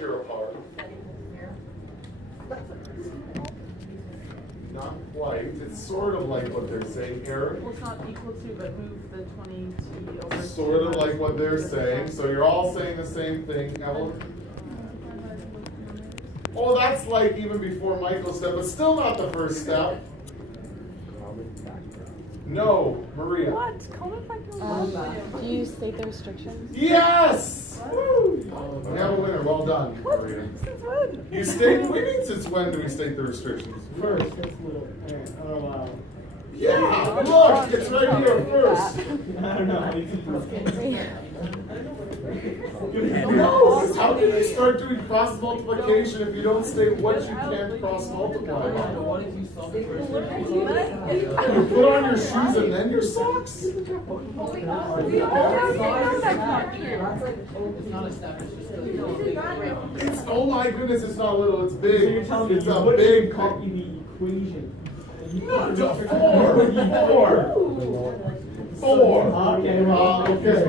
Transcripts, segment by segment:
here apart. Not quite. It's sort of like what they're saying here. Well, it's not equal to, but move the 20t over. Sort of like what they're saying. So you're all saying the same thing. Oh, that's like even before Michael's step, but still not the first step. No, Maria. What? Common factor. Do you state the restrictions? Yes! Woo! We have a winner. Well done, Maria. Since when? You state. What do you mean since when do we state the restrictions? First, that's little. Unallowed. Yeah, look, it's right here first. I don't know. No, how can you start doing cross multiplication if you don't state what you can cross multiply? You put on your shoes and then your socks? It's, oh my goodness, it's not little, it's big. So you're telling me It's you a wouldn't big. copy the equation. No, four. Okay, well, Okay.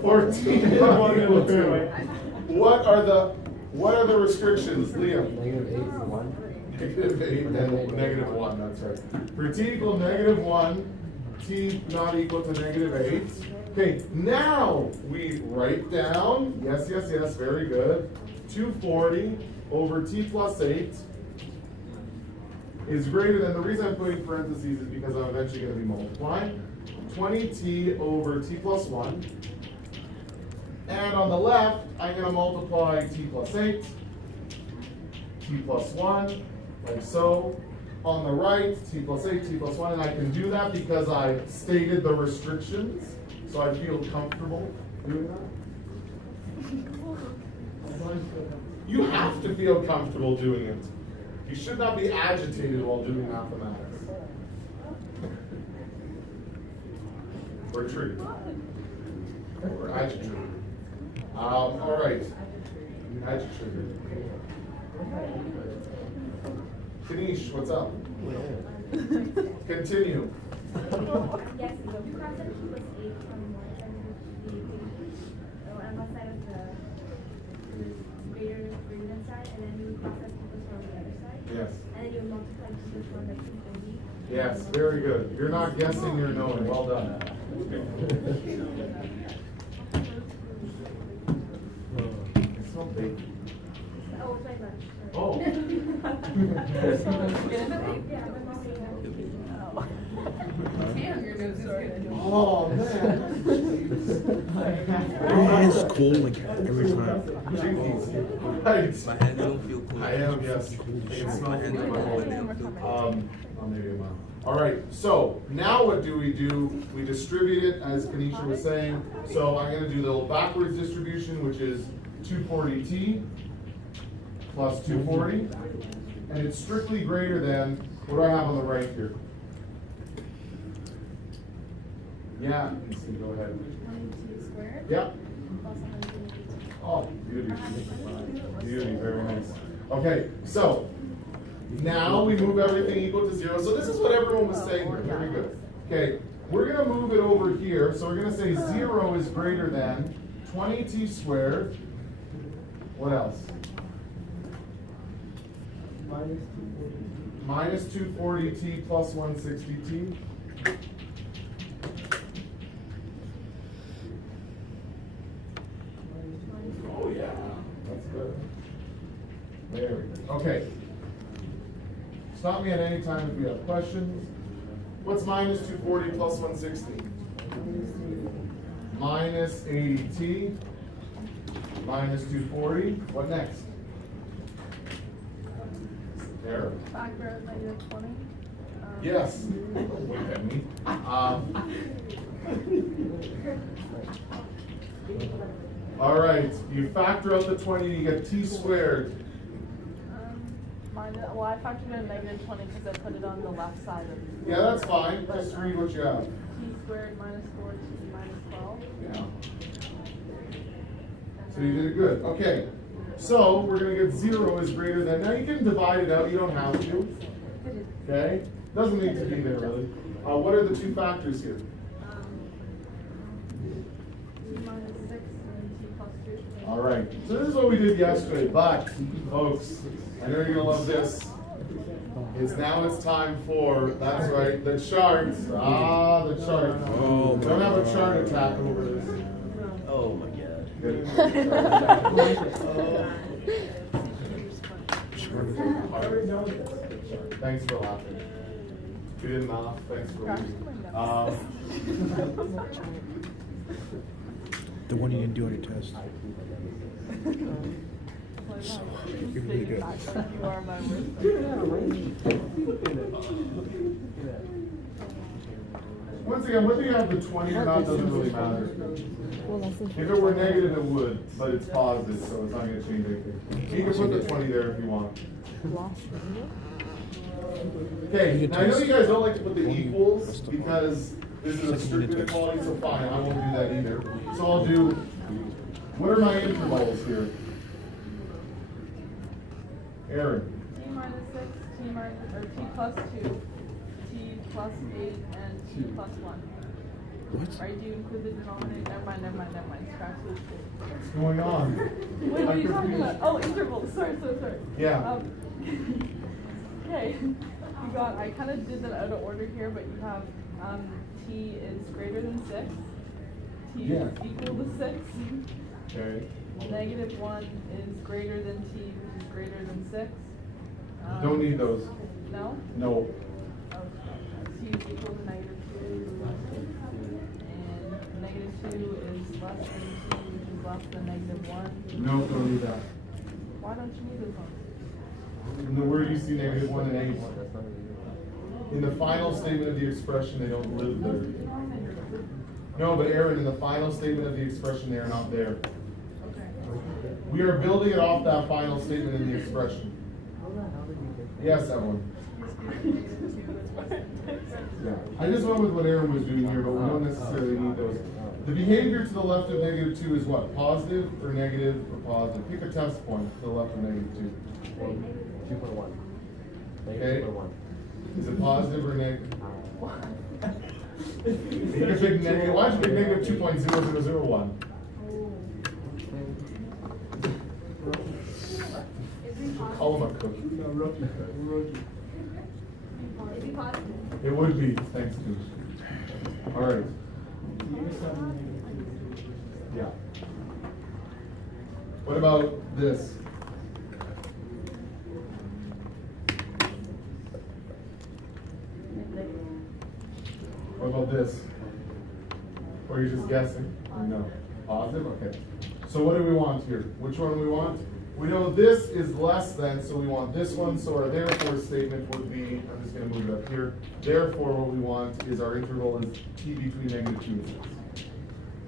14. What are the restrictions, Liam? Negative 8 and negative 1, that's right. For t equal negative 1, t not equal to negative 8. Okay, now we write down, yes, very good. 240 over t plus 8 is greater than, the reason I'm putting parentheses is because I'm eventually going to be multiplying. 20t over t plus 1. And on the left, I'm going to multiply t plus 8, t plus 1, like so. On the right, t plus 8, t plus 1, and I can do that because I stated the restrictions, so I feel comfortable doing that. You have to feel comfortable doing it. You should not be agitated while doing mathematics. Or tree. Or agitated. All right. Agitated. Kanish, what's up? Continue. Yes, so we cross out t plus 8 from one side of the on one side of the greater than side, and then you would cross out t plus 1 on the other side. Yes. And then you would multiply t plus 1 by 240. Yes, very good. You're not guessing, you're knowing. Well done. It's so big. Oh, it's my lunch. Oh. Yeah, my mom made Damn, your nose is good. Oh, man. My hands cold like every time. Jinkies. Right. My hands don't feel cold. I am, yes. My It smells hands in are my cold. They home. don't feel cold. Well, maybe a mile. All right, so now what do? We distribute it, as Kanisha was saying. So I'm going to do the backwards distribution, which is 240t plus 240. And it's strictly greater than, what do I have on the right here? Yeah, you can see, go ahead. 22 squared Yeah. plus 180. Oh, beauty. Beauty, very nice. Okay, so now we move everything equal to 0. So this is what everyone was saying here. Very good. Okay, we're going to move it over here. So we're going to say 0 is greater than 20t squared. What else? Minus 240t plus 160t. Oh yeah, that's good. There we go. Okay. Stop me at any time if you have questions. What's minus 240 plus 160? Minus 80t. Minus 240. What next? There. Factor of negative 20. Yes. Wink at me. All right. You factor out the 20, you get t squared. Well, I factored in negative 20 because I put it on the left side of Yeah, that's fine. Just read what you have. t squared minus 4t minus 12. Yeah. So you did it good. Okay. So we're going to get 0 is greater than. Now you can divide it out. You don't have to. Okay? Doesn't need to be there really. What are the two factors here? T minus 6 and t plus 2. All right, so this is what we did yesterday, but folks, I know you're gonna love this. It's time for, that's right, the charts. Ah, the charts. Oh, We don't have a chart attack over this. Oh my god. Good. Thanks for laughing. We didn't laugh, thanks for leaving. The one you didn't do on your test. You're really good. You are my worst. Once again, whether you have the 20 or not doesn't really matter. Well, that's If it were negative, it would, but it's positive, so it's not gonna change anything. You can put the 20 there if you want. Okay, now I know you guys don't like to put the equals because this is a strict inequality, so fine, I won't do that either. So I'll do, what are my intervals here? Aaron, T minus 6, T minus, or T plus 2, T plus 8, and T plus 1. What? Right, do you include the denominator? Never mind. Scratch those two. what's going on? Wait, what are you talking about? Oh, intervals, sorry. Yeah. Okay, you got, I kind of did that out of order here, but you have, T is greater than 6, T Yeah. is equal to 6, Okay, -1 is greater than T, which is greater than 6. don't need those. No? No. Oh, T is equal to -2, and -2 is less than T, which is less than -1. No, don't need that. Why don't you need this one? In the word you see -1 and 8. In the final statement of the expression, they don't live there. No, but Aaron, in the final statement of the expression, they are not there. Okay. We are building it off that final statement in the expression. Yes, Evelyn. Yeah, I just went with what Aaron was doing here, but we don't necessarily need those. The behavior to the left of -2 is what? Positive or negative or positive? Pick a test point to the left of -2. 2.1. Okay. 2.1. Is it positive or negative? You can pick negative. Why don't you pick -2.0001? Call him a cookie. Is he positive? It would be, thanks to. All right. Yeah. What about this? What about this? Or are you just guessing? No. Positive? Okay. So what do we want here? Which one do we want? We know this is less than, so we want this one. So our therefore statement would be, I'm just going to move it up here. Therefore, what we want is our interval is t between -2 and 6.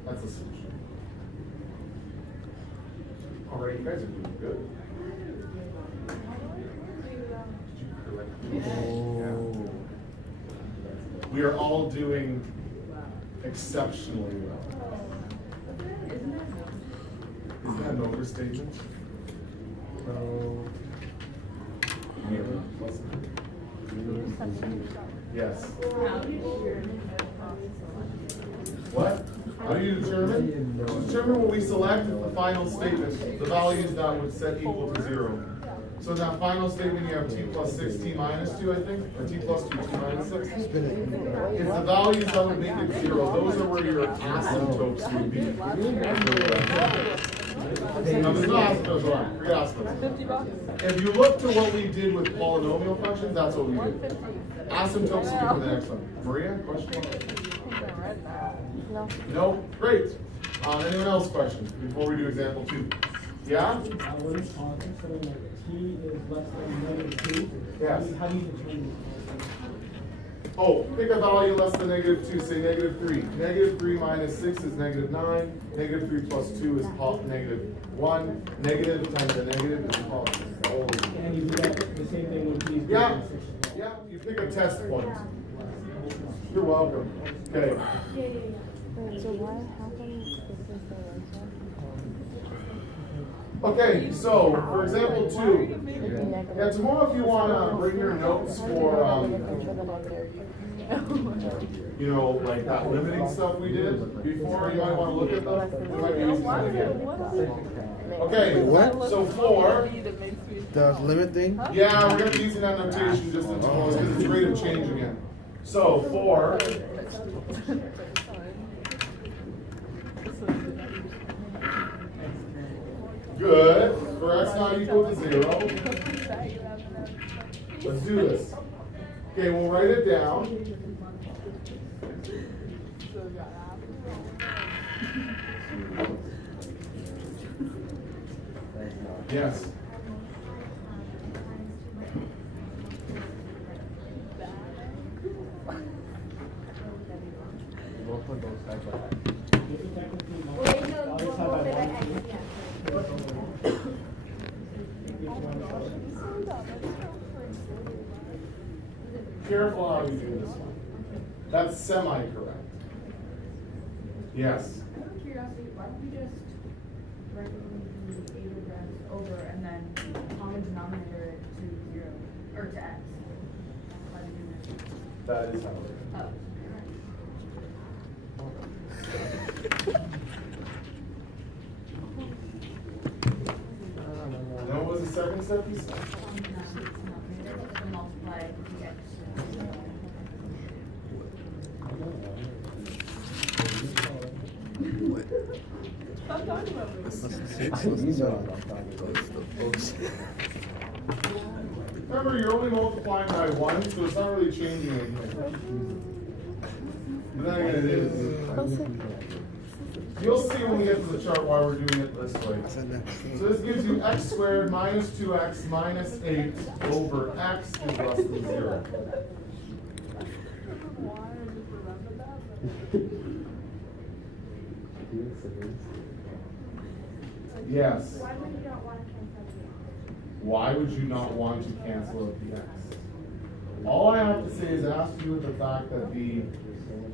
That's the solution. All right, you guys are doing good. Oh. We are all doing exceptionally well. Is that an overstatement? No. Yes. What? How do you determine? Determine what we select in the final statement, the values that would set equal to 0. So in that final statement, you have t plus 6, t minus 2, I think, or t plus 2, t minus 6. It's the values that would make it 0. Those are where your asymptotes would be. No, there's no asymptotes, hold on. Forget asymptotes. If you look to what we did with polynomial functions, that's what we did. Asymptotes you do for the next one. Maria, question? No. No? Great. Anyone else questions before we do example 2? Yeah? What is positive? So like T is less than -2. Yes. How do you determine Oh, pick a value less than -2, say -3. -3 minus 6 is -9. -3 plus 2 is -1. Negative times a negative is positive. Oh. And you do that the same thing with T. Yeah, yeah, you pick a test point. You're welcome. Okay. Wait, so why, how come this is the answer? Okay, so for example 2. Yeah, tomorrow if you want to bring your notes for you know, like that limiting stuff we did before, you might wanna look at those. We might be using that again. Okay, What? so 4. The limit thing? Yeah, we're gonna be using that notation just in tomorrow because it's rate of change again. So 4. Good. For x not equal to 0. Let's do this. Okay, we'll write it down. Yes. Multiply both sides by x. Wait, no, both by x, yeah. Careful how you do this one. That's semi-correct. Yes. Out of curiosity, why don't we just regularly do a over x over and then common denominator it to 0 or to x? Why do we do that? That is how it is. Oh. Now what was the second step you said? Common denominator to multiply the x. Stop talking about this. Remember, you're only multiplying by 1, so it's not really changing anything. But then again, it is. You'll see when we get to the chart why we're doing it this way. So this gives you x squared minus 2x minus 8 over x is less than 0. Yes. Why would you not want to cancel the Why would you not want to cancel out the x? All I have to say is it has to do with the fact that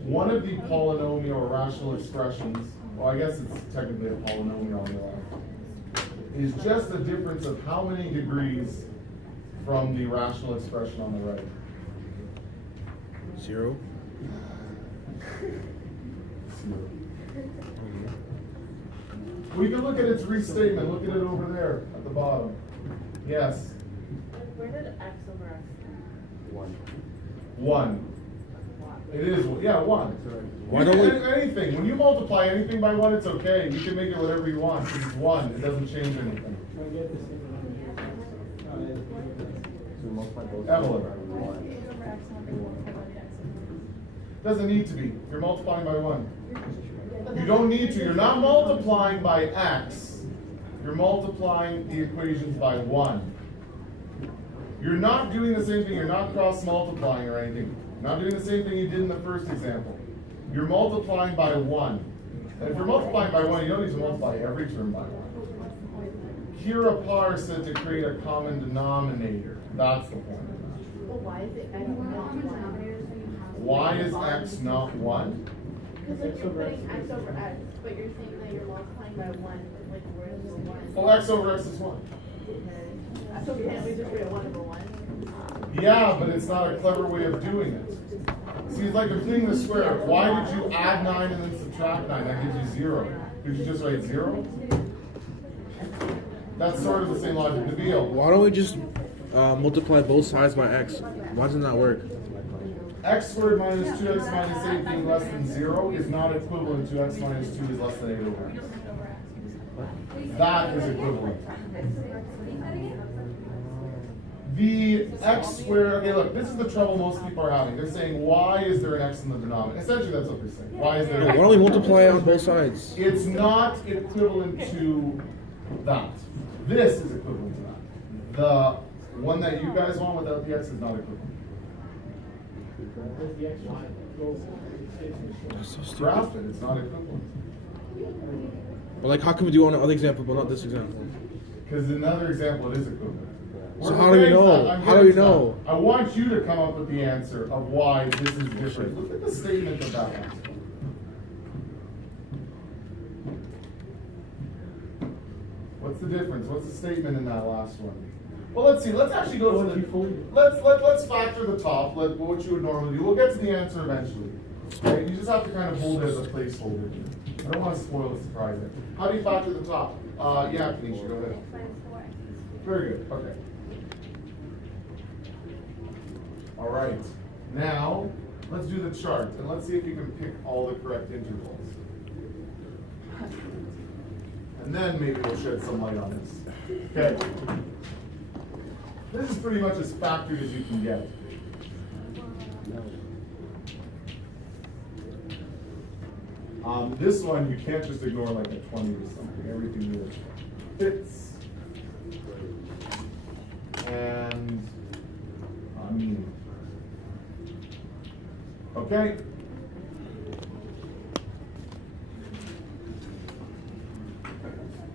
one of the polynomial or rational expressions, well, I guess it's technically a polynomial on the left, is just the difference of how many degrees from the rational expression on the right. 0. We can look at its restatement. Look at it over there at the bottom. Yes. Where did x over x? 1. It is, yeah, 1. Why don't we- Anything. When you multiply anything by 1, it's okay. You can make it whatever you want. It's 1. It doesn't change anything. I get the same one. So multiply both Evelyn. sides by 1. Doesn't need to be. You're multiplying by 1. You don't need to. You're not multiplying by x. You're multiplying the equations by 1. You're not doing the same thing. You're not cross-multiplying or anything. You're not doing the same thing you did in the first example. You're multiplying by 1. And if you're multiplying by 1, you don't need to multiply every term by 1. Kira Parr said to create a common denominator. That's the point. Well, why is it x not 1? Why is x not 1? Because like you're putting x over x, but you're saying that you're multiplying by 1, like where is the 1? Well, x over x is 1. So can't we just write 1 over 1? Yeah, but it's not a clever way of doing it. See, it's like completing the square. Why did you add 9 and then subtract 9? That gives you 0. Did you just write 0? That's sort of the same logic. Nabil, Why don't we just multiply both sides by x? Why doesn't that work? x squared minus 2x minus 8 being less than 0 is not equivalent to x minus 2 is less than 8 over x. That is equivalent. The x squared, okay, look, this is the trouble most people are having. They're saying, why is there an x in the denominator? Essentially, that's what they're saying. Why is there Why don't we multiply on both sides? It's not equivalent to that. This is equivalent to that. The one that you guys want without the x is not equivalent. Does the x go? That's so stupid. Graph it, it's not equivalent. But like, how can we do it on another example, but not this example? Because in another example, it is equivalent. So how do we know? I'm How do we getting to know? that. I want you to come up with the answer of why this is different. Look at the statement of that one. What's the difference? What's the statement in that last one? Well, let's see, let's actually go to the, let's factor the top, like what you would normally do. We'll get to the answer eventually. Right? You just have to kind of hold it as a placeholder. I don't want to spoil the surprise there. How do you factor the top? Yeah, Kanisha, go ahead. X minus 4, X is 4. Very good, okay. All right, now, let's do the chart, and let's see if you can pick all the correct intervals. And then maybe we'll shed some light on this. Okay. This is pretty much as factored as you can get. This one, you can't just ignore like a 20 or something. Everything here fits. And okay.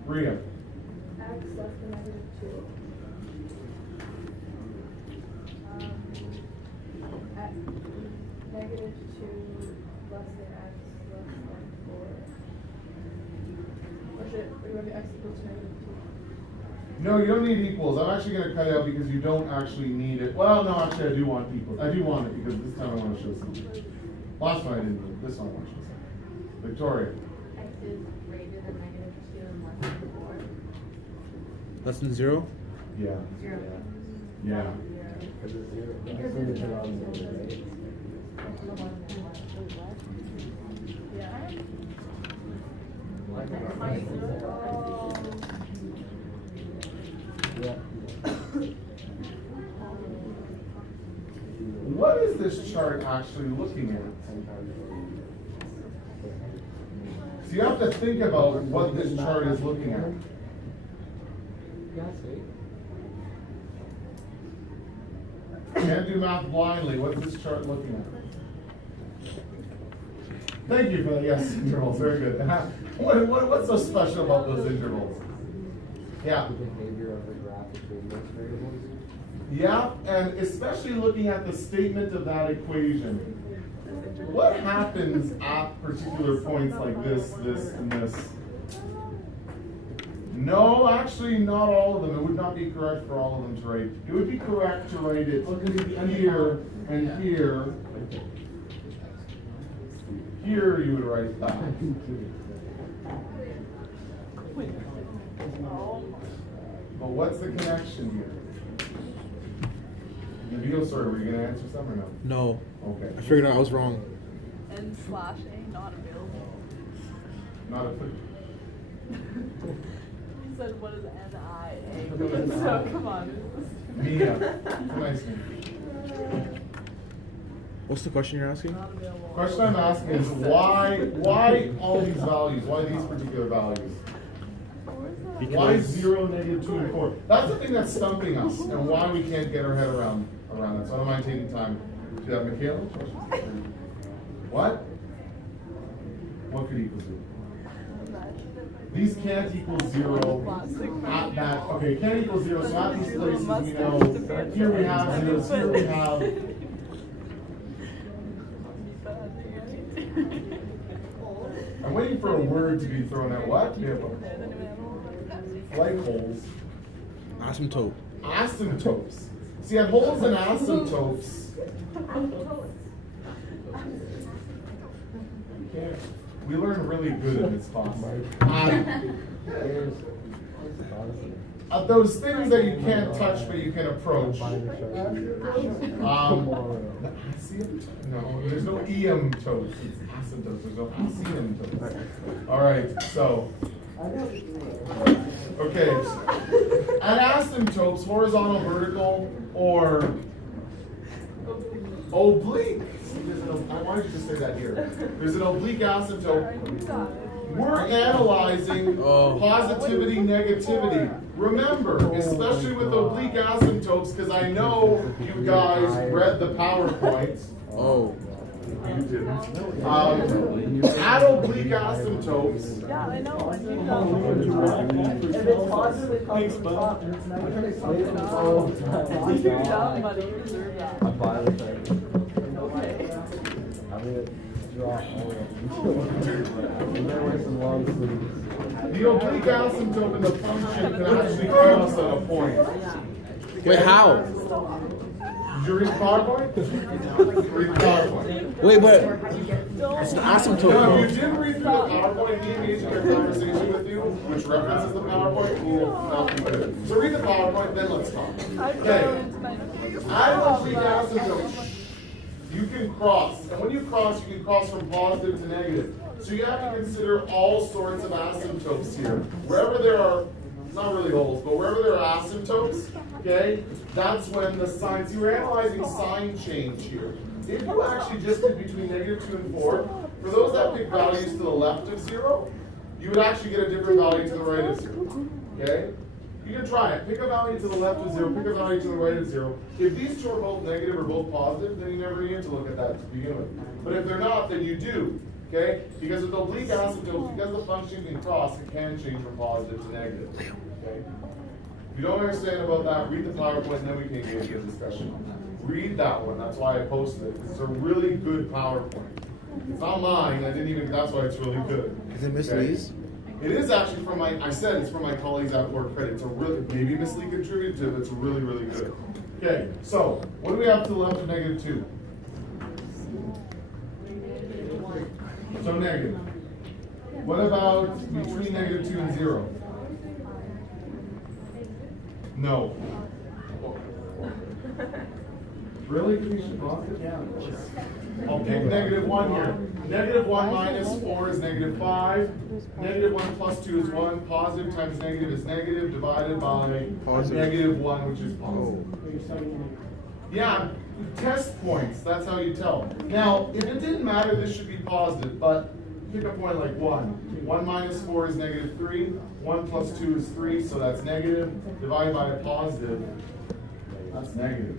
Rhea. X less than negative 2. At negative 2 less than X less than 4. Or should we want to X equals to negative 2? No, you don't need equals. I'm actually going to cut it out because you don't actually need it. Well, no, actually I do want equals. I do want it because this time I want to show something. Last one I didn't need. This one I want to show something. Victoria. X is greater than negative 2 and less than 4. Less than 0? Yeah. 0. Yeah. Because it's zero. That's when it's around zero, right? Yeah. Yeah. What is this chart actually looking at? So you have to think about what this chart is looking at. Can't do math blindly. What's this chart looking at? Thank you for that. Yes, intervals. Very good. What's so special about those intervals? Yeah. The behavior of the graph between those variables. Yeah, and especially looking at the statement of that equation. What happens at particular points like this, and this? No, actually not all of them. It would not be correct for all of them to write. It would be correct to write it here and here. Here you would write that. But what's the connection here? Nabil, sorry, were you going to answer some or no? No. Okay. I figured out I was wrong. N/A not available. Not a foot. He said, what is NIA? So come on. Mia. Nice name. What's the question you're asking? Not available. Question I'm asking is why all these values? Why these particular values? Why 0, -2, and 4? That's the thing that's stumping us, and why we can't get our head around that. So I don't mind taking time. Do you have Michaela? What? What could equal 0? These can't equal 0 at that. Okay, can't equal 0. So at these places we know. Here we have zeros. Here we have. I'm waiting for a word to be thrown out. What? Yeah. Like holes. Asymptote. Asymptotes. See, at holes and asymptotes. We learn really good in this class. Those things that you can't touch but you can approach. No, there's no eumtotes. It's asymptotes. There's no asymptotes. All right, so. Okay. At asymptotes, horizontal, vertical, or oblique. Why did you just say that here? There's an oblique asymptote. We're analyzing positivity, negativity. Remember, especially with oblique asymptotes, because I know you guys read the PowerPoint. Oh. You didn't. At oblique asymptotes. Yeah, I know. I knew that. If it's positive, it comes from top, and it's negative, it comes from bottom. You're dumb, buddy. You deserve that. I'm fine with that. Okay. I'm gonna draw all of them. I'm gonna wear some long sleeves. The oblique asymptote in the function can actually cross at a point. Wait, how? Did you read the PowerPoint? Read the PowerPoint. Wait, but Don't. it's the No, asymptote. if you didn't read through the PowerPoint, me engaging in a conversation with you, which references the PowerPoint, will help you with it. So read the PowerPoint, then let's talk. I've Okay. gone into my. Out of oblique asymptotes, you can cross, and when you cross from positive to negative. So you have to consider all sorts of asymptotes here. Wherever there are, not really holes, but wherever there are asymptotes, okay, that's when the sign, see, we're analyzing sign change here. If you actually just did between -2 and 4, for those that pick values to the left of 0, you would actually get a different value to the right of 0, okay? You can try it. Pick a value to the left of 0, pick a value to the right of 0. If these two are both negative or both positive, then you never need to look at that to begin with. But if they're not, then you do, okay? Because with oblique asymptotes, because the function can cross, it can change from positive to negative, okay? If you don't understand about that, read the PowerPoint and then we can engage in a discussion on that. Read that one, that's why I posted it. It's a really good PowerPoint. It's not mine, I didn't even, that's why it's really good. Is it Miss Okay? Lee's? It is actually from I said it's from my colleagues at Work Credit. It's a really, maybe Miss Lee contributed to it, but it's really, really good. Okay, so what do we have to the left of -2? So negative. What about between -2 and 0? No. Really? Because we should block it? Yeah. I'll pick -1 here. -1 minus 4 is -5. -1 plus 2 is 1. Positive times negative is negative, divided by Positive. -1, which is positive. Yeah, test points, that's how you tell. Now, if it didn't matter, this should be positive, but pick a point like 1. 1 minus 4 is -3. 1 plus 2 is 3, so that's negative. Divided by a positive, that's negative.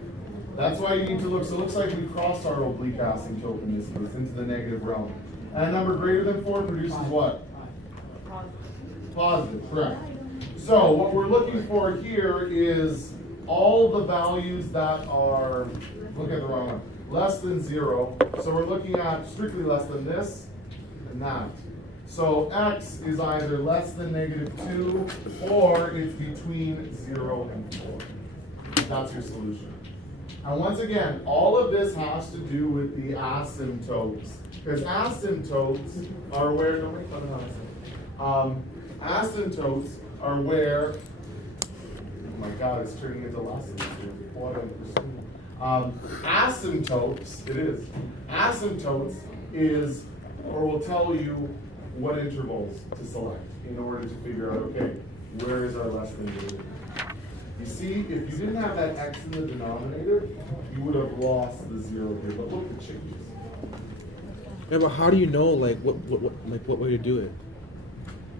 That's why you need to look. So it looks like we crossed our oblique asymptote in this case into the negative realm. And a number greater than 4 produces what? Positive, correct. So what we're looking for here is all the values that are, look at the wrong one, less than 0. So we're looking at strictly less than this and that. So x is either less than -2 or it's between 0 and 4. That's your solution. And once again, all of this has to do with the asymptotes. Because asymptotes are where, don't make fun of asymptotes are where, oh my God, it's turning into lessons here. What I'm pursuing. Asymptotes, it is. Asymptotes is, or will tell you what intervals to select in order to figure out, okay, where is our less than zero? You see, if you didn't have that x in the denominator, you would have lost the 0 here, but look, it changes. Yeah, but how do you know like what way to do it?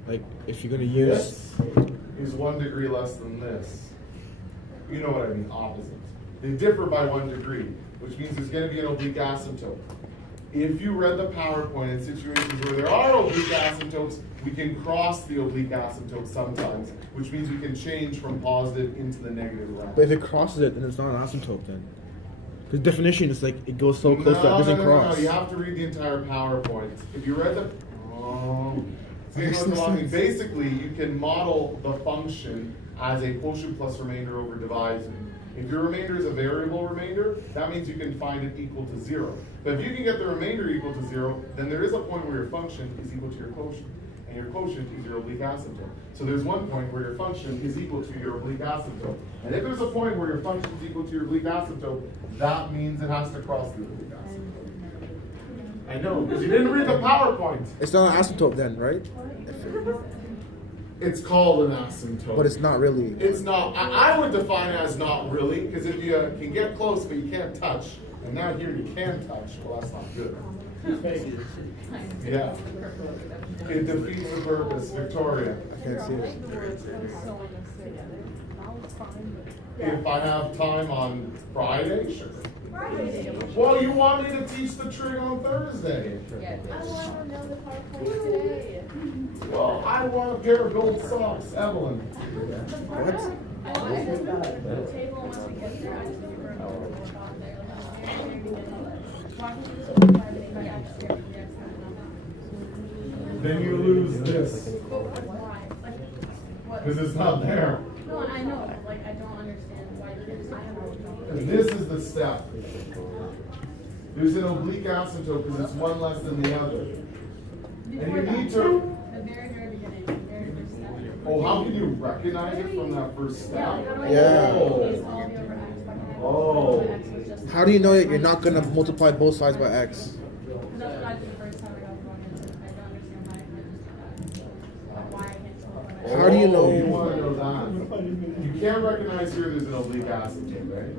Like if you're gonna use This is 1 degree less than this. You know what I mean, opposites. They differ by 1 degree, which means there's going to be an oblique asymptote. If you read the PowerPoint in situations where there are oblique asymptotes, we can cross the oblique asymptote sometimes, which means we can change from positive into the negative realm. but if it crosses it, then it's not an asymptote then. Because definition is like it goes so close that it doesn't cross. No, you have to read the entire PowerPoint. If you read the, basically you can model the function as a quotient plus remainder over divisor. If your remainder is a variable remainder, that means you can find it equal to 0. But if you can get the remainder equal to 0, then there is a point where your function is equal to your quotient. And your quotient is your oblique asymptote. So there's one point where your function is equal to your oblique asymptote. And if there's a point where your function is equal to your oblique asymptote, that means it has to cross the oblique asymptote. I know, because you didn't read the PowerPoint. It's not an asymptote then, right? It's called an asymptote. But it's not really. It's not. I would define it as not really, because if you can get close but you can't touch, and now here you can touch, well, that's not good. Yeah. It defeats the purpose, Victoria. I can't see it. If I have time on Friday, sure. Well, you want me to teach the trig on Thursday. I want to know the PowerPoint today. Well, I want a pair of gold socks, Evelyn. What? I want to the table once we get there. I just need to bring a little spot there. Then you lose this, Why? Like, what? because it's not there. No, I know, like, I don't understand why you didn't And this is the step. There's an oblique asymptote because it's one less than the other. And you need to, The very, very beginning, the very first step. oh, how can you recognize it from that first step? Yeah. Oh. Is all the over x, but then Oh. x was just. How do you know that you're not gonna multiply both sides by x? That's what I did the first time I got the one, I don't understand why I just did that. Like why I can't solve that. How do you know? Oh, you wanna know that? You can't recognize here there's an oblique asymptote, right?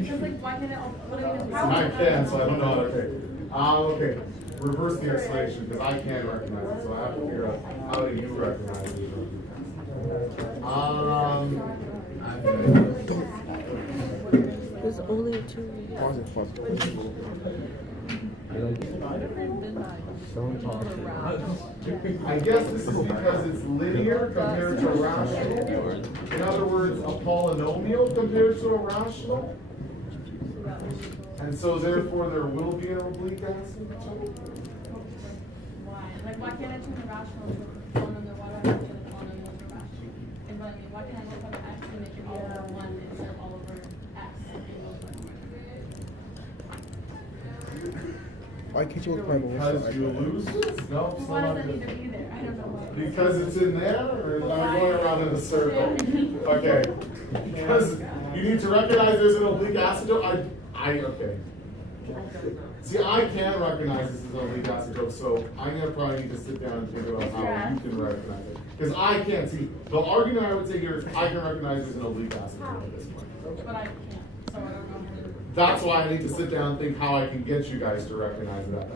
Because like, why can't it, what do we? I can, so I don't know, okay. Okay, reverse the explanation, because I can't recognize it, so I have to figure out how do you recognize it. There's only two. Pause it, pause it. Don't talk to me. I guess this is because it's linear compared to rational. In other words, a polynomial compared to a rational. And so therefore there will be an oblique asymptote. Why? Like, why can't I turn the rational to a polynomial? Why do I have to turn the polynomial to a rational? And but I mean, why can't I multiply by x and make it all over one instead of all over x? Why can't you multiply both sides? Because you lose this? No, it's Why not does that need good. to be there? I don't know why. Because it's in there, or am I going around in a circle? Okay. Because you need to recognize there's an oblique asymptote. Okay. See, I can recognize this as an oblique asymptote, so I'm gonna probably need to sit down and think about how you can recognize it. Because I can't see. The argument I would say here is I can recognize there's an oblique asymptote at this point. But I can't, so I don't know. That's why I need to sit down and think how I can get you guys to recognize that.